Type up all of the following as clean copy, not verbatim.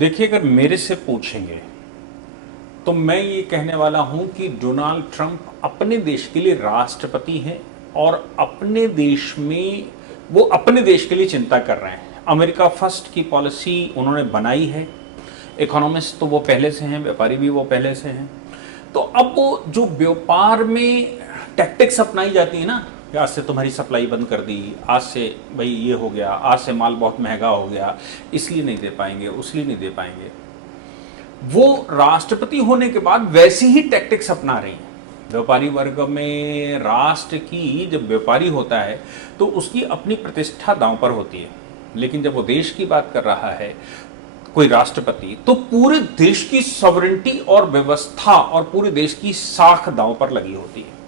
देखिए, अगर मेरे से पूछेंगे तो मैं ये कहने वाला हूं कि डोनाल्ड ट्रंप अपने देश के लिए राष्ट्रपति हैं और अपने देश में वो अपने देश के लिए चिंता कर रहे हैं। अमेरिका फर्स्ट की पॉलिसी उन्होंने बनाई है। इकोनॉमिस्ट तो वो पहले से हैं, व्यापारी भी वो पहले से हैं। तो अब वो जो व्यापार में टैक्टिक्स अपनाई जाती है ना, कि आज से तुम्हारी सप्लाई बंद कर दी, आज से भाई ये हो गया, आज से माल बहुत महंगा हो गया, इसलिए नहीं दे पाएंगे, उसलिए नहीं दे पाएंगे, वो राष्ट्रपति होने के बाद वैसी ही टैक्टिक्स अपना रही हैं। व्यापारी वर्ग में राष्ट्र की जब व्यापारी होता है तो उसकी अपनी प्रतिष्ठा दांव पर होती है, लेकिन जब वो देश की बात कर रहा है कोई राष्ट्रपति, तो पूरे देश की सॉवरेंटी और व्यवस्था और पूरे देश की साख दांव पर लगी होती है।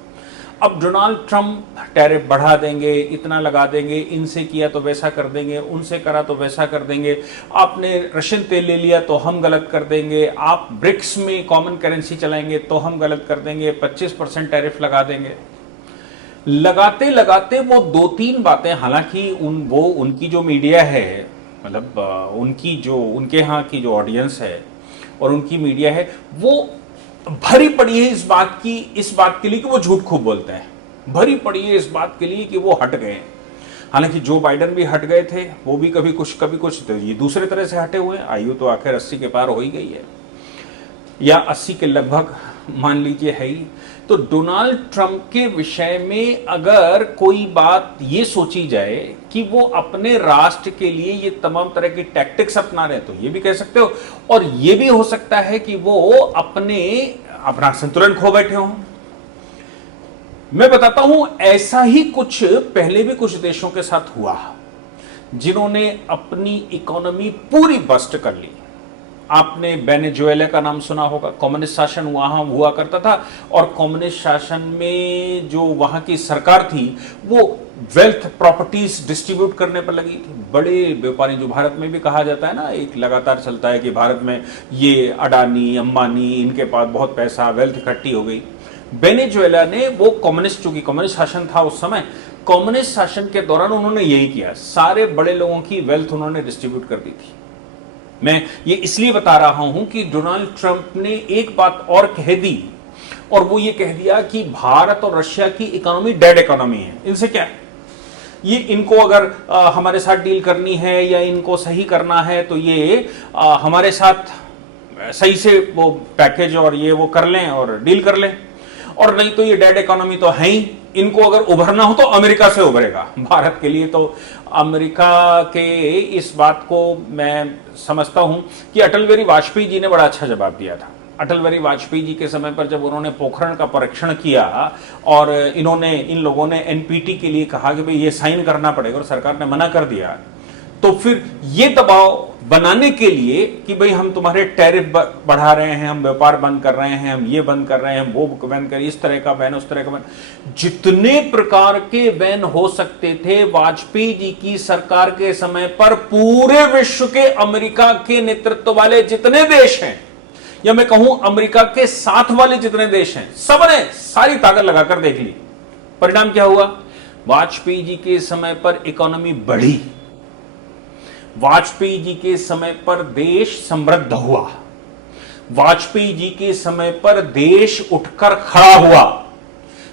अब डोनाल्ड ट्रंप टैरिफ बढ़ा देंगे, इतना लगा देंगे, इनसे किया तो वैसा कर देंगे, उनसे करा तो वैसा कर देंगे, आपने रशियन तेल ले लिया तो हम गलत कर देंगे, आप ब्रिक्स में कॉमन करेंसी चलाएंगे तो हम गलत कर देंगे, 25% टैरिफ लगा देंगे। लगाते लगाते वो दो तीन बातें, हालांकि उनकी जो मीडिया है, मतलब उनकी जो उनके यहाँ की जो ऑडियंस है और उनकी मीडिया है, वो भरी पड़ी है इस बात के लिए कि वो झूठ खूब बोलते हैं, भरी पड़ी है इस बात के लिए कि वो हट गए। हालांकि जो बाइडन भी हट गए थे, वो भी कभी कुछ तो ये दूसरे तरह से हटे हुए हैं। आयु तो आखिर 80 के पार हो ही गई है, या 80 के लगभग मान लीजिए है ही। तो डोनाल्ड ट्रंप के विषय में अगर कोई बात ये सोची जाए कि वो अपने राष्ट्र के लिए ये तमाम तरह की टैक्टिक्स अपना रहे हैं, तो ये भी कह सकते हो, और ये भी हो सकता है कि वो अपना संतुलन खो बैठे हों। मैं बताता हूं, ऐसा ही कुछ पहले भी कुछ देशों के साथ हुआ, जिन्होंने अपनी इकोनॉमी पूरी बस्ट कर ली। आपने वेनेजुएला का नाम सुना होगा, कम्युनिस्ट शासन वहां हुआ करता था, और कम्युनिस्ट शासन में जो वहां की सरकार थी वो वेल्थ प्रॉपर्टीज डिस्ट्रीब्यूट करने पर लगी थी। बड़े व्यापारी, जो भारत में भी कहा जाता है ना, एक लगातार चलता है कि भारत में ये अडानी अंबानी, इनके पास बहुत पैसा, वेल्थ इकट्ठी हो गई। वेनेजुएला ने वो कम्युनिस्ट, चूंकि कम्युनिस्ट शासन था उस समय, कम्युनिस्ट शासन के दौरान उन्होंने यही किया, सारे बड़े लोगों की वेल्थ उन्होंने डिस्ट्रीब्यूट कर दी थी। मैं ये इसलिए बता रहा हूं कि डोनाल्ड ट्रंप ने एक बात और कह दी, और वो ये कह दिया कि भारत और रशिया की इकोनॉमी डेड इकोनॉमी है। इनसे क्या है, ये इनको अगर हमारे साथ डील करनी है या इनको सही करना है तो ये हमारे साथ सही से वो पैकेज और ये वो कर लें और डील कर लें, और नहीं तो ये डेड इकोनॉमी तो है ही। इनको अगर उभरना हो तो अमेरिका से उभरेगा। भारत के लिए तो अमेरिका के इस बात को मैं समझता हूं कि अटल बिहारी वाजपेयी जी ने बड़ा अच्छा जवाब दिया था। अटल बिहारी वाजपेयी जी के समय पर जब उन्होंने पोखरण का परीक्षण किया और इन लोगों ने एनपीटी के लिए कहा कि भाई ये साइन करना पड़ेगा, और सरकार ने मना कर दिया, तो फिर ये दबाव बनाने के लिए कि भाई हम तुम्हारे टैरिफ बढ़ा रहे हैं, हम व्यापार बंद कर रहे हैं, हम ये बंद कर रहे हैं, वो बंद कर, इस तरह का बैन, उस तरह का बैन, जितने प्रकार के बैन हो सकते थे वाजपेयी जी की सरकार के समय पर पूरे विश्व के अमेरिका के नेतृत्व वाले जितने देश हैं, या मैं कहूं अमेरिका के साथ वाले जितने देश हैं, सबने सारी ताकत लगाकर देख ली। परिणाम क्या हुआ, वाजपेयी जी के समय पर इकोनॉमी बढ़ी, वाजपेयी जी के समय पर देश समृद्ध हुआ, वाजपेयी जी के समय पर देश उठकर खड़ा हुआ,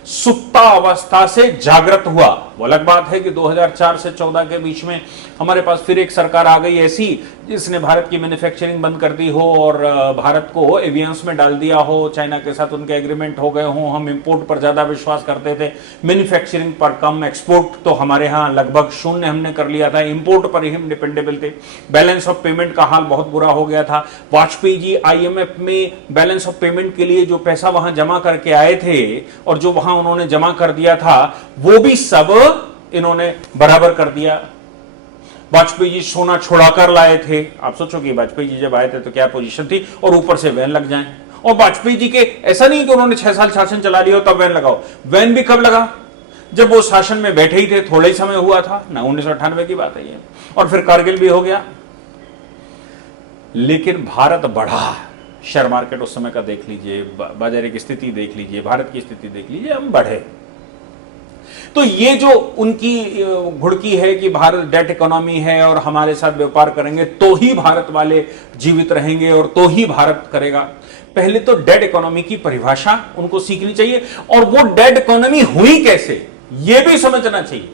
सुप्ता अवस्था से जागृत हुआ। वो अलग बात है कि 2004 से 14 के बीच में हमारे पास फिर एक सरकार आ गई ऐसी जिसने भारत की मैन्युफैक्चरिंग बंद कर दी हो और भारत को एवियंस में डाल दिया हो, चाइना के साथ उनके एग्रीमेंट हो गए हो, हम इंपोर्ट पर ज्यादा विश्वास करते थे, मैन्युफैक्चरिंग पर कम, एक्सपोर्ट तो हमारे यहाँ लगभग शून्य हमने कर लिया था, इंपोर्ट पर ही हम डिपेंडेबल थे, बैलेंस ऑफ पेमेंट का हाल बहुत बुरा हो गया था। वाजपेयी जी आईएमएफ में बैलेंस ऑफ पेमेंट के लिए जो पैसा वहां जमा करके आए थे और जो वहां उन्होंने जमा कर दिया था, वो भी सब इन्होंने बराबर कर दिया। वाजपेयी जी सोना छुड़ाकर लाए थे, आप सोचो कि वाजपेयी जी जब आए थे तो क्या पोजीशन थी, और ऊपर से वैन लग जाए। और वाजपेयी जी के ऐसा नहीं कि उन्होंने 6 साल शासन चला लिया तब वैन लगाओ, वैन भी कब लगा, जब वो शासन में बैठे ही थे, थोड़ा ही समय हुआ था ना, 1998 की बात है ये, और फिर कारगिल भी हो गया। लेकिन भारत बढ़ा, शेयर मार्केट उस समय का देख लीजिए, बाजार की स्थिति देख लीजिए, भारत की स्थिति देख लीजिए, हम बढ़े। तो ये जो उनकी घुड़की है कि भारत डेट इकोनॉमी है और हमारे साथ व्यापार करेंगे तो ही भारत वाले जीवित रहेंगे और तो ही भारत करेगा, पहले तो डेड इकोनॉमी की परिभाषा उनको सीखनी चाहिए और वो डेड इकोनॉमी हुई कैसे ये भी समझना चाहिए।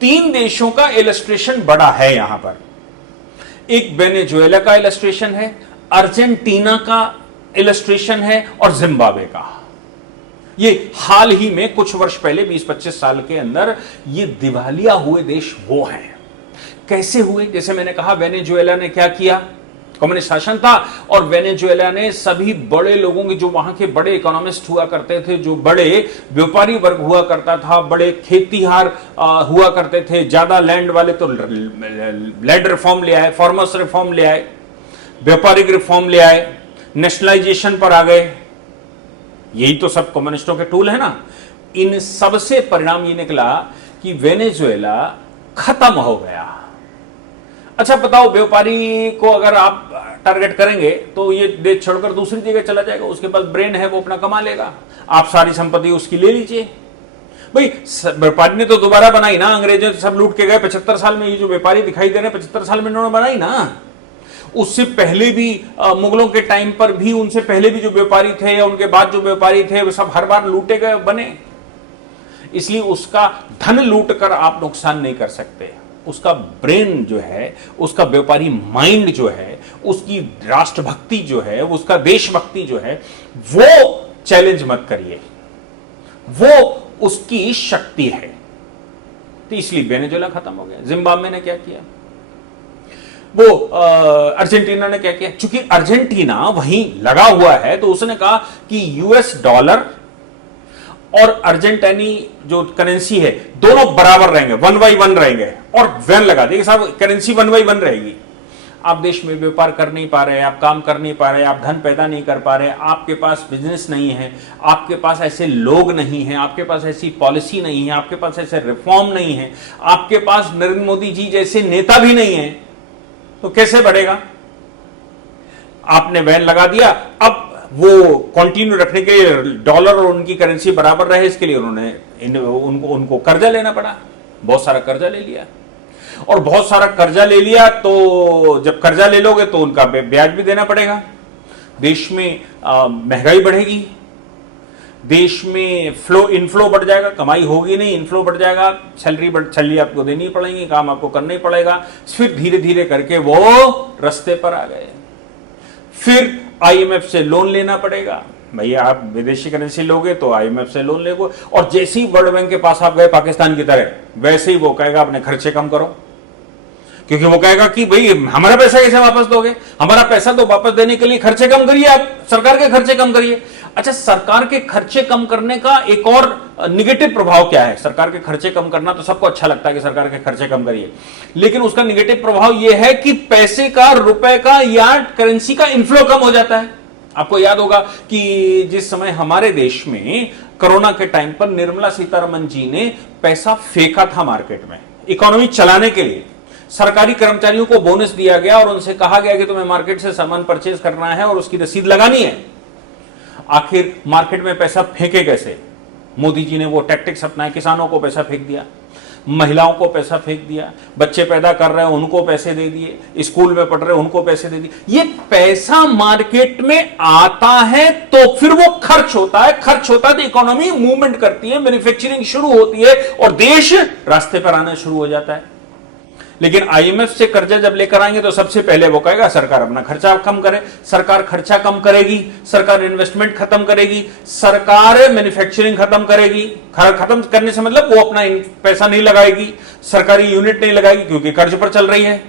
3 देशों का इलस्ट्रेशन बड़ा है यहां पर, एक वेनेजुएला का इलस्ट्रेशन है, अर्जेंटीना का इलस्ट्रेशन है और जिम्बाब्वे का। ये हाल ही में कुछ वर्ष पहले 20-25 साल के अंदर ये दिवालिया हुए देश वो हैं। कैसे हुए? जैसे मैंने कहा, वेनेजुएला ने क्या किया, कम्युनिस्ट शासन था और वेनेजुएला ने सभी बड़े लोगों के, जो वहां के बड़े इकोनॉमिस्ट हुआ करते थे, जो बड़े व्यापारी वर्ग हुआ करता था, बड़े खेतीहार हुआ करते थे, ज्यादा लैंड वाले, तो लैंड रिफॉर्म ले आए, फार्मर्स रिफॉर्म ले आए, व्यापारिक रिफॉर्म ले आए, नेशनलाइजेशन पर आ गए। यही तो सब कम्युनिस्टों के टूल है ना। इन सबसे परिणाम ये निकला कि वेनेजुएला खत्म हो गया। अच्छा बताओ, व्यापारी को अगर आप टारगेट करेंगे तो ये देश छोड़कर दूसरी जगह चला जाएगा, उसके पास ब्रेन है, वो अपना कमा लेगा, आप सारी संपत्ति उसकी ले लीजिए। भाई व्यापारी ने तो दोबारा बनाई ना, अंग्रेजों सब लूट के गए 75 साल में, ये जो व्यापारी दिखाई दे रहे हैं 75 साल में इन्होंने बनाई ना। उससे पहले भी मुगलों के टाइम पर भी, उनसे पहले भी जो व्यापारी थे या उनके बाद जो व्यापारी थे वो सब हर बार लूटे गए बने। इसलिए उसका धन लूट कर आप नुकसान नहीं कर सकते, उसका ब्रेन जो है, उसका व्यापारी माइंड जो है, उसकी राष्ट्रभक्ति जो है, उसका देशभक्ति जो है, वो चैलेंज मत करिए, वो उसकी शक्ति है। तो इसलिए वेनेजुएला खत्म हो गया। जिम्बाब्वे ने क्या किया, वो अर्जेंटीना ने क्या किया, चूंकि अर्जेंटीना वहीं लगा हुआ है तो उसने कहा कि यूएस डॉलर और अर्जेंटीनी जो करेंसी है दोनों बराबर रहेंगे, 1/1 रहेंगे, और वैन लगा देगी साहब, करेंसी 1/1 रहेगी। आप देश में व्यापार कर नहीं पा रहे, आप काम कर नहीं पा रहे, आप धन पैदा नहीं कर पा रहे, आपके पास बिजनेस नहीं है, आपके पास ऐसे लोग नहीं हैं, आपके पास ऐसी पॉलिसी नहीं है, आपके पास ऐसे रिफॉर्म नहीं है, आपके पास नरेंद्र मोदी जी जैसे नेता भी नहीं है, तो कैसे बढ़ेगा? आपने बैन लगा दिया। अब वो कंटिन्यू रखने के लिए डॉलर और उनकी करेंसी बराबर रहे, इसके लिए उन्होंने उनको कर्जा लेना पड़ा, बहुत सारा कर्जा ले लिया। और बहुत सारा कर्जा ले लिया तो जब कर्जा ले लोगे तो उनका ब्याज भी देना पड़ेगा, देश में महंगाई बढ़ेगी, देश में इनफ्लो बढ़ जाएगा, कमाई होगी नहीं, इनफ्लो बढ़ जाएगा, सैलरी आपको देनी पड़ेगी, काम आपको करना ही पड़ेगा। फिर धीरे धीरे करके वो रास्ते पर आ गए। फिर आईएमएफ से लोन लेना पड़ेगा, भैया आप विदेशी करेंसी लोगे तो आईएमएफ से लोन लेगो, और जैसे ही वर्ल्ड बैंक के पास आप गए पाकिस्तान की तरह, वैसे ही वो कहेगा अपने खर्चे कम करो, क्योंकि वो कहेगा कि भाई हमारा पैसा कैसे वापस दोगे, हमारा पैसा तो वापस देने के लिए खर्चे कम करिए, आप सरकार के खर्चे कम करिए। अच्छा, सरकार के खर्चे कम करने का एक और निगेटिव प्रभाव क्या है? सरकार के खर्चे कम करना तो सबको अच्छा लगता है कि सरकार के खर्चे कम करिए, लेकिन उसका निगेटिव प्रभाव यह है कि पैसे का, रुपए का या करेंसी का इनफ्लो कम हो जाता है। आपको याद होगा कि जिस समय हमारे देश में कोरोना के टाइम पर निर्मला सीतारमण जी ने पैसा फेंका था मार्केट में इकोनॉमी चलाने के लिए, सरकारी कर्मचारियों को बोनस दिया गया और उनसे कहा गया कि तुम्हें मार्केट से सामान परचेज करना है और उसकी रसीद लगानी है। आखिर मार्केट में पैसा फेंके कैसे? मोदी जी ने वो टैक्टिक्स अपनाए, किसानों को पैसा फेंक दिया, महिलाओं को पैसा फेंक दिया, बच्चे पैदा कर रहे हैं उनको पैसे दे दिए, स्कूल में पढ़ रहे हैं उनको पैसे दे दिए। ये पैसा मार्केट में आता है तो फिर वो खर्च होता है, खर्च होता है तो इकोनॉमी मूवमेंट करती है, मैन्युफैक्चरिंग शुरू होती है और देश रास्ते पर आना शुरू हो जाता है। लेकिन आईएमएफ से कर्जा जब लेकर आएंगे तो सबसे पहले वो कहेगा सरकार अपना खर्चा कम करे, सरकार खर्चा कम करेगी, सरकार इन्वेस्टमेंट खत्म करेगी, सरकार मैन्युफैक्चरिंग खत्म करेगी। खत्म करने से मतलब वो अपना पैसा नहीं लगाएगी, सरकारी यूनिट नहीं लगाएगी क्योंकि कर्ज पर चल रही है।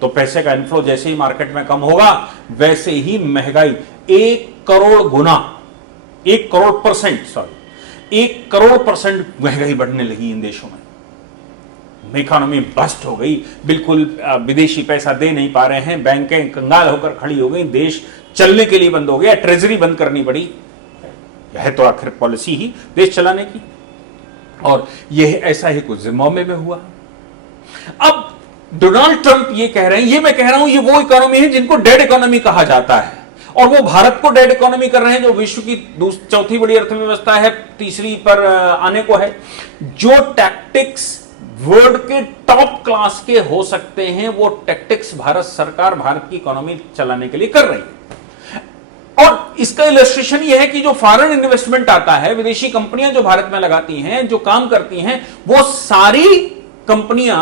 तो पैसे का इनफ्लो जैसे ही मार्केट में कम होगा वैसे ही महंगाई 1 करोड़ गुना, 1 करोड़ परसेंट महंगाई बढ़ने लगी इन देशों में। इकोनॉमी बस्ट हो गई, बिल्कुल विदेशी पैसा दे नहीं पा रहे हैं, बैंकें कंगाल होकर खड़ी हो गई, देश चलने के लिए बंद हो गया, ट्रेजरी बंद करनी पड़ी। यह तो आखिर पॉलिसी ही देश चलाने की, और यह ऐसा ही कुछ जिम्बाब्वे में हुआ। अब डोनाल्ड ट्रंप ये कह रहे हैं, ये मैं कह रहा हूं, ये वो इकोनॉमी है जिनको डेड इकोनॉमी कहा जाता है, और वो भारत को डेड इकोनॉमी कर रहे हैं, जो विश्व की चौथी बड़ी अर्थव्यवस्था है, तीसरी पर आने को है। जो टैक्टिक्स वर्ल्ड के टॉप क्लास के हो सकते हैं, वो टैक्टिक्स भारत सरकार भारत की इकोनॉमी चलाने के लिए कर रही है। और इसका इलस्ट्रेशन यह है कि जो फॉरेन इन्वेस्टमेंट आता है, विदेशी कंपनियां जो भारत में लगाती हैं, जो काम करती हैं, वो सारी कंपनियां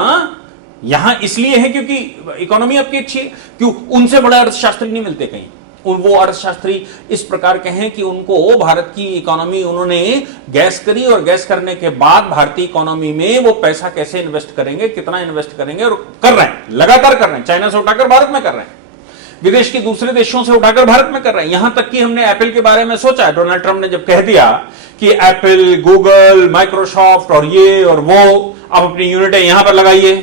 यहां इसलिए है क्योंकि इकोनॉमी आपकी अच्छी है। क्यों? उनसे बड़ा अर्थशास्त्री नहीं मिलते कहीं। वो अर्थशास्त्री इस प्रकार के हैं कि उनको भारत की इकोनॉमी उन्होंने गैस करी, और गैस करने के बाद भारतीय इकोनॉमी में वो पैसा कैसे इन्वेस्ट करेंगे, कितना इन्वेस्ट करेंगे, और कर रहे हैं, लगातार कर रहे हैं। चाइना से उठाकर भारत में कर रहे हैं, विदेश के दूसरे देशों से उठाकर भारत में कर रहे हैं। यहां तक कि हमने एप्पल के बारे में सोचा, डोनाल्ड ट्रंप ने जब कह दिया कि एप्पल, गूगल, माइक्रोसॉफ्ट और ये और वो आप अपनी यूनिटें यहां पर लगाइए,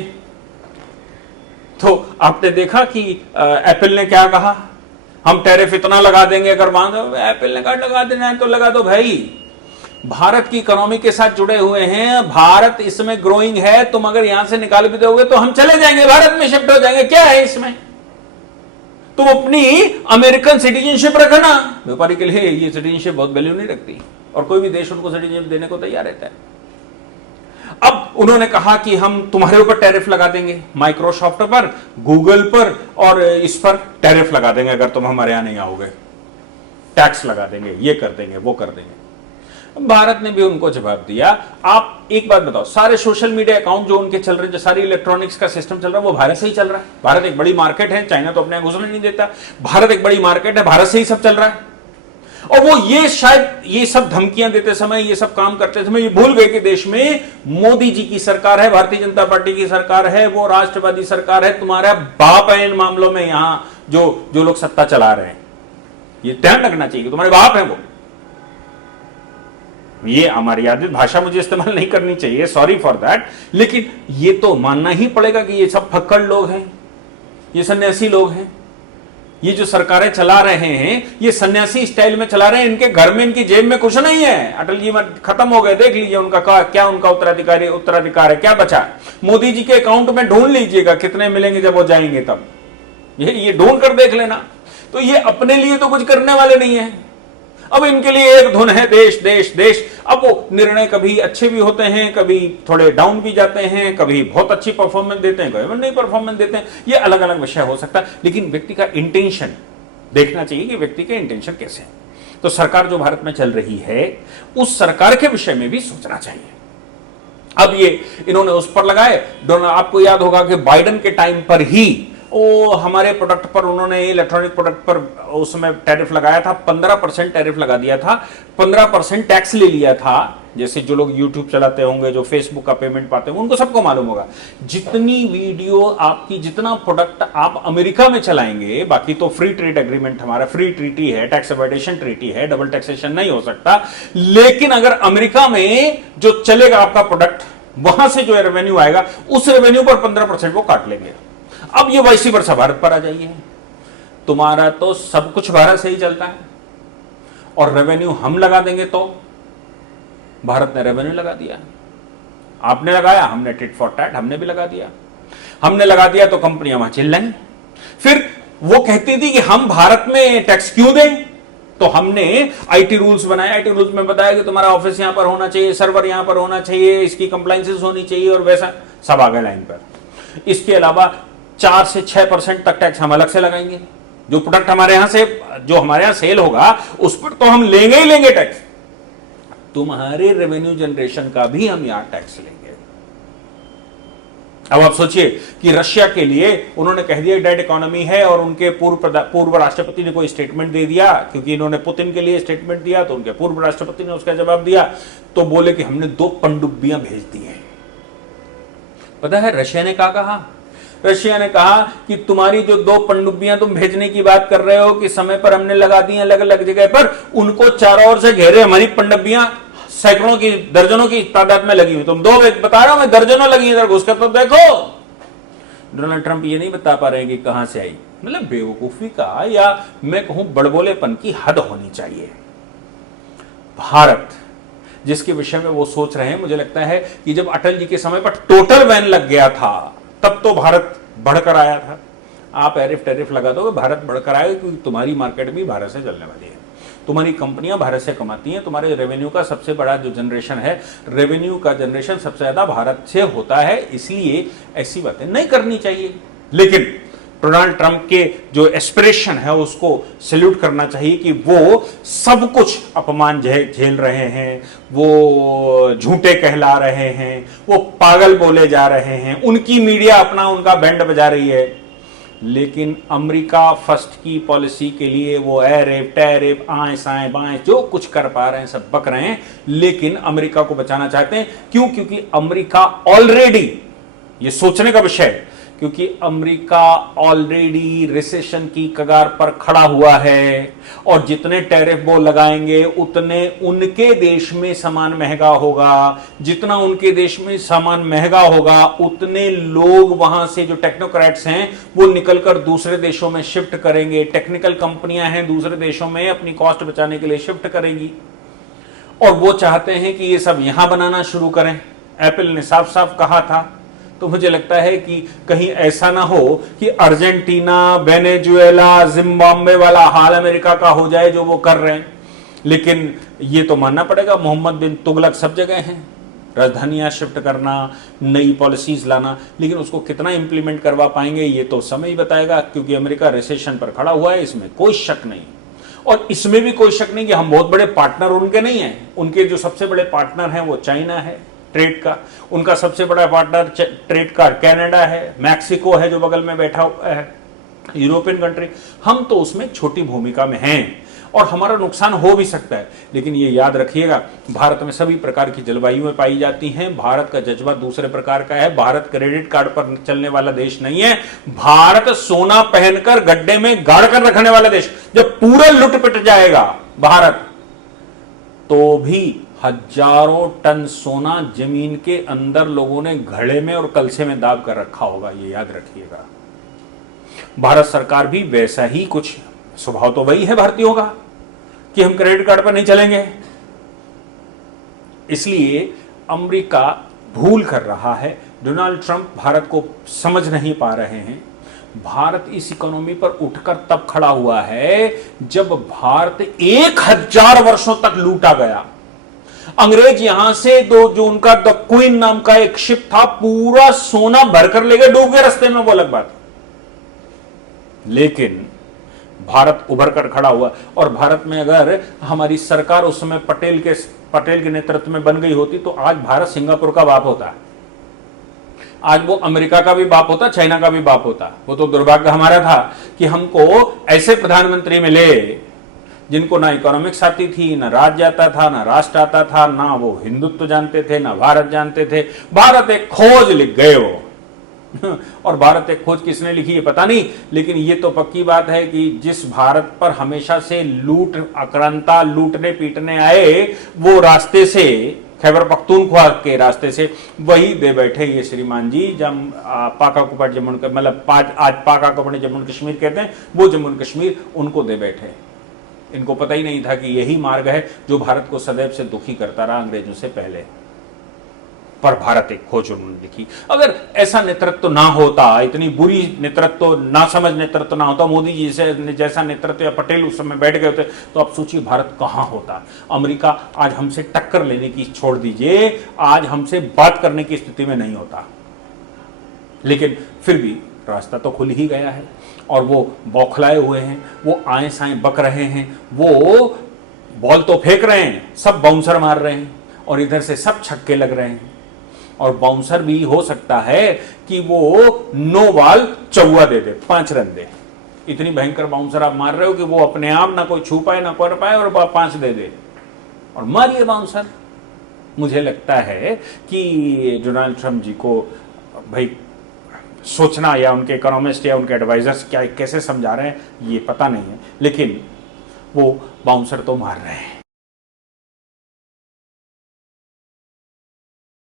तो आपने देखा कि एप्पल ने क्या कहा, हम टैरिफ इतना लगा देंगे अगर मांग। एप्पल ने कहा लगा देना है तो लगा दो भाई, भारत की इकोनॉमी के साथ जुड़े हुए हैं, भारत इसमें ग्रोइंग है, तुम अगर यहां से निकाल भी दोगे तो हम चले जाएंगे, भारत में शिफ्ट हो जाएंगे, क्या है इसमें? तुम अपनी अमेरिकन सिटीजनशिप रखना। व्यापारी के लिए ये सिटीजनशिप बहुत वैल्यू नहीं रखती, और कोई भी देश उनको सिटीजनशिप देने को तैयार रहता है। अब उन्होंने कहा कि हम तुम्हारे ऊपर टैरिफ लगा देंगे, माइक्रोसॉफ्ट पर, गूगल पर, और इस पर टैरिफ लगा देंगे अगर तुम हमारे यहां नहीं आओगे, टैक्स लगा देंगे, ये कर देंगे, वो कर देंगे। भारत ने भी उनको जवाब दिया। आप एक बात बताओ, सारे सोशल मीडिया अकाउंट जो उनके चल रहे हैं, जो सारी इलेक्ट्रॉनिक्स का सिस्टम चल रहा है, वो भारत से ही चल रहा है। भारत एक बड़ी मार्केट है, चाइना तो अपने यहां घुसने नहीं देता, भारत एक बड़ी मार्केट है, भारत से ही सब चल रहा है। और वो ये शायद ये सब धमकियां देते समय, ये सब काम करते समय ये भूल गए कि देश में मोदी जी की सरकार है, भारतीय जनता पार्टी की सरकार है, वो राष्ट्रवादी सरकार है, तुम्हारा बाप है इन मामलों में। यहां जो लोग सत्ता चला रहे हैं, ये ध्यान रखना चाहिए, तुम्हारे बाप है वो। ये अमर्यादित भाषा मुझे इस्तेमाल नहीं करनी चाहिए, सॉरी फॉर दैट, लेकिन ये तो मानना ही पड़ेगा कि ये सब फक्कड़ लोग हैं, ये सन्यासी लोग हैं। ये जो सरकारें चला रहे हैं, ये सन्यासी स्टाइल में चला रहे हैं, इनके घर में, इनकी जेब में कुछ नहीं है। अटल जी खत्म हो गए, देख लीजिए उनका क्या उनका उत्तराधिकार है, क्या बचा। मोदी जी के अकाउंट में ढूंढ लीजिएगा कितने मिलेंगे जब वो जाएंगे, तब ये ढूंढ कर देख लेना। तो ये अपने लिए तो कुछ करने वाले नहीं है। अब इनके लिए एक धुन है देश देश देश। अब वो निर्णय कभी अच्छे भी होते हैं, कभी थोड़े डाउन भी जाते हैं, कभी बहुत अच्छी परफॉर्मेंस देते हैं, कभी नहीं परफॉर्मेंस देते हैं, ये अलग अलग विषय हो सकता है। लेकिन व्यक्ति का इंटेंशन देखना चाहिए कि व्यक्ति के इंटेंशन कैसे हैं। तो सरकार जो भारत में चल रही है, उस सरकार के विषय में भी सोचना चाहिए। अब ये इन्होंने उस पर लगाए, आपको याद होगा कि बाइडेन के टाइम पर ही वो हमारे प्रोडक्ट पर उन्होंने, इलेक्ट्रॉनिक प्रोडक्ट पर उस समय टैरिफ लगाया था, 15% टैरिफ लगा दिया था, 15% टैक्स ले लिया था। जैसे जो लोग यूट्यूब चलाते होंगे, जो फेसबुक का पेमेंट पाते होंगे, उनको सबको मालूम होगा, जितनी वीडियो आपकी, जितना प्रोडक्ट आप अमेरिका में चलाएंगे, बाकी तो फ्री ट्रेड एग्रीमेंट हमारा, फ्री ट्रीटी है, टैक्स अवॉइडेशन ट्रीटी है, डबल टैक्सेशन नहीं हो सकता। लेकिन अगर अमेरिका में जो चलेगा आपका प्रोडक्ट, वहां से जो रेवेन्यू आएगा, उस रेवेन्यू पर 15% वो काट लेंगे। अब ये वैसी वर्षा भारत पर आ जाइए, तुम्हारा तो सब कुछ भारत से ही चलता है, और रेवेन्यू हम लगा देंगे तो भारत ने रेवेन्यू लगा दिया, आपने लगाया, हमने टिट फॉर टैट, हमने भी लगा दिया। हमने लगा दिया तो कंपनियां वहां चिल्लाएं। फिर वो कहती थी कि हम भारत में टैक्स क्यों दें, तो हमने आईटी रूल्स बनाए। आईटी रूल्स में बताया कि तुम्हारा ऑफिस यहां पर होना चाहिए, सर्वर यहां पर होना चाहिए, इसकी कंप्लायंसेस होनी चाहिए, और वैसा सब आ गए लाइन पर। इसके अलावा 4 से 6% तक टैक्स हम अलग से लगाएंगे। जो प्रोडक्ट हमारे यहां से, जो हमारे यहां सेल होगा, उस पर तो हम लेंगे ही लेंगे टैक्स। तुम्हारे रेवेन्यू जनरेशन का भी हम यहां टैक्स लेंगे। अब आप सोचिए कि रशिया के लिए उन्होंने कह दिया डेड इकोनॉमी है, और उनके पूर्व राष्ट्रपति ने कोई स्टेटमेंट दे दिया, क्योंकि इन्होंने पुतिन के लिए स्टेटमेंट दिया, तो उनके पूर्व राष्ट्रपति ने उसका जवाब दिया, तो बोले कि हमने 2 पनडुब्बियां भेज दी हैं। पता है रशिया ने क्या कहा? रशिया ने कहा कि तुम्हारी जो 2 पनडुब्बियां तुम भेजने की बात कर रहे हो कि समय पर हमने लगा दी अलग अलग जगह पर, उनको चारों ओर से घेरे हमारी पनडुब्बियां सैकड़ों की, दर्जनों की तादाद में लगी हुई। तुम 2 बता रहा हूं मैं, दर्जनों लगी, इधर घुसकर तो देखो। डोनाल्ड ट्रंप ये नहीं बता पा रहे हैं कि कहां से आई। मतलब बेवकूफी का, या मैं कहूं बड़बोलेपन की हद होनी चाहिए। भारत जिसके विषय में वो सोच रहे हैं, मुझे लगता है कि जब अटल जी के समय पर टोटल बैन लग गया था, तब तो भारत बढ़कर आया था। आप टैरिफ लगा दोगे, भारत बढ़कर आएगा, क्योंकि तुम्हारी मार्केट भी भारत से चलने वाली है, तुम्हारी कंपनियां भारत से कमाती हैं, तुम्हारे रेवेन्यू का सबसे बड़ा जो जनरेशन है, रेवेन्यू का जनरेशन सबसे ज्यादा भारत से होता है, इसलिए ऐसी बातें नहीं करनी चाहिए। लेकिन डोनाल्ड ट्रंप के जो एस्पिरेशन है उसको सैल्यूट करना चाहिए कि वो सब कुछ अपमान झेल रहे हैं, वो झूठे कहला रहे हैं, वो पागल बोले जा रहे हैं, उनकी मीडिया अपना उनका बैंड बजा रही है, लेकिन अमेरिका फर्स्ट की पॉलिसी के लिए वो टैरिफ आए साए बाएं जो कुछ कर पा रहे हैं सब बक रहे हैं, लेकिन अमेरिका को बचाना चाहते हैं। क्यों? क्योंकि अमेरिका ऑलरेडी, ये सोचने का विषय है, क्योंकि अमेरिका ऑलरेडी रिसेशन की कगार पर खड़ा हुआ है, और जितने टैरिफ वो लगाएंगे उतने उनके देश में सामान महंगा होगा, जितना उनके देश में सामान महंगा होगा उतने लोग वहां से जो टेक्नोक्रेट्स हैं वो निकलकर दूसरे देशों में शिफ्ट करेंगे, टेक्निकल कंपनियां हैं दूसरे देशों में अपनी कॉस्ट बचाने के लिए शिफ्ट करेंगी, और वो चाहते हैं कि ये सब यहां बनाना शुरू करें। एप्पल ने साफ साफ कहा था। तो मुझे लगता है कि कहीं ऐसा ना हो कि अर्जेंटीना, वेनेजुएला, जिम्बाब्वे वाला हाल अमेरिका का हो जाए जो वो कर रहे हैं। लेकिन ये तो मानना पड़ेगा, मोहम्मद बिन तुगलक सब जगह हैं, राजधानियां शिफ्ट करना, नई पॉलिसीज लाना, लेकिन उसको कितना इंप्लीमेंट करवा पाएंगे ये तो समय ही बताएगा, क्योंकि अमेरिका रिसेशन पर खड़ा हुआ है, इसमें कोई शक नहीं। और इसमें भी कोई शक नहीं कि हम बहुत बड़े पार्टनर उनके नहीं हैं। उनके जो सबसे बड़े पार्टनर हैं वो चाइना है ट्रेड का, उनका सबसे बड़ा पार्टनर ट्रेड का कनाडा है, मैक्सिको है जो बगल में बैठा हुआ है, यूरोपियन कंट्री। हम तो उसमें छोटी भूमिका में हैं और हमारा नुकसान हो भी सकता है, लेकिन ये याद रखिएगा भारत में सभी प्रकार की जलवायुएं पाई जाती हैं। भारत का जज्बा दूसरे प्रकार का है। भारत क्रेडिट कार्ड पर चलने वाला देश नहीं है। भारत सोना पहनकर गड्ढे में गाड़ कर रखने वाला देश। जब पूरा लुट पिट जाएगा भारत, तो भी हजारों टन सोना जमीन के अंदर लोगों ने घड़े में और कलसे में दाब कर रखा होगा, ये याद रखिएगा। भारत सरकार भी वैसा ही कुछ, स्वभाव तो वही है भारतीयों का कि हम क्रेडिट कार्ड पर नहीं चलेंगे। इसलिए अमेरिका भूल कर रहा है, डोनाल्ड ट्रंप भारत को समझ नहीं पा रहे हैं। भारत इस इकोनॉमी पर उठकर तब खड़ा हुआ है जब भारत 1000 वर्षों तक लूटा गया। अंग्रेज यहां से जो उनका द क्वीन नाम का एक शिप था, पूरा सोना भरकर ले गए, डूब गए रास्ते में, वो अलग बात। लेकिन भारत उभर कर खड़ा हुआ, और भारत में अगर हमारी सरकार उस समय पटेल के नेतृत्व में बन गई होती तो आज भारत सिंगापुर का बाप होता, आज वो अमेरिका का भी बाप होता, चाइना का भी बाप होता। वो तो दुर्भाग्य हमारा था कि हमको ऐसे प्रधानमंत्री मिले जिनको ना इकोनॉमिक्स आती थी, ना राज्य आता था, ना राष्ट्र आता था, ना वो हिंदुत्व जानते थे, ना भारत जानते थे। भारत एक खोज लिख गए वो और भारत एक खोज किसने लिखी है पता नहीं, लेकिन ये तो पक्की बात है कि जिस भारत पर हमेशा से लूट आक्रांता लूटने पीटने आए, वो रास्ते से, खैबर पख्तूनख्वा के रास्ते से वही दे बैठे ये श्रीमान जी। जब पाकाकुपड़ जम्मू, मतलब आज पाकाकुपड़ जम्मू कश्मीर कहते हैं, वो जम्मू कश्मीर उनको दे बैठे। इनको पता ही नहीं था कि यही मार्ग है जो भारत को सदैव से दुखी करता रहा अंग्रेजों से पहले, पर भारत एक खोज उन्होंने लिखी। अगर ऐसा नेतृत्व ना होता, इतनी बुरी नेतृत्व, ना समझ नेतृत्व ना होता, मोदी जी से जैसा नेतृत्व या पटेल उस समय बैठ गए होते, तो आप सोचिए भारत कहां होता। अमेरिका आज हमसे टक्कर लेने की छोड़ दीजिए, आज हमसे बात करने की स्थिति में नहीं होता। लेकिन फिर भी रास्ता तो खुल ही गया है और वो बौखलाए हुए हैं, वो आए साए बक रहे हैं, वो बॉल तो फेंक रहे हैं, सब बाउंसर मार रहे हैं और इधर से सब छक्के लग रहे हैं। और बाउंसर भी हो सकता है कि वो 9 बॉल चौवा दे दे, 5 रन दे। इतनी भयंकर बाउंसर आप मार रहे हो कि वो अपने आप ना कोई छू पाए ना कर पाए और 5 दे दे, और मारिए बाउंसर। मुझे लगता है कि डोनाल्ड ट्रंप जी को भाई सोचना, या उनके इकोनॉमिस्ट या उनके एडवाइजर्स क्या कैसे समझा रहे हैं ये पता नहीं है, लेकिन वो बाउंसर तो मार रहे हैं।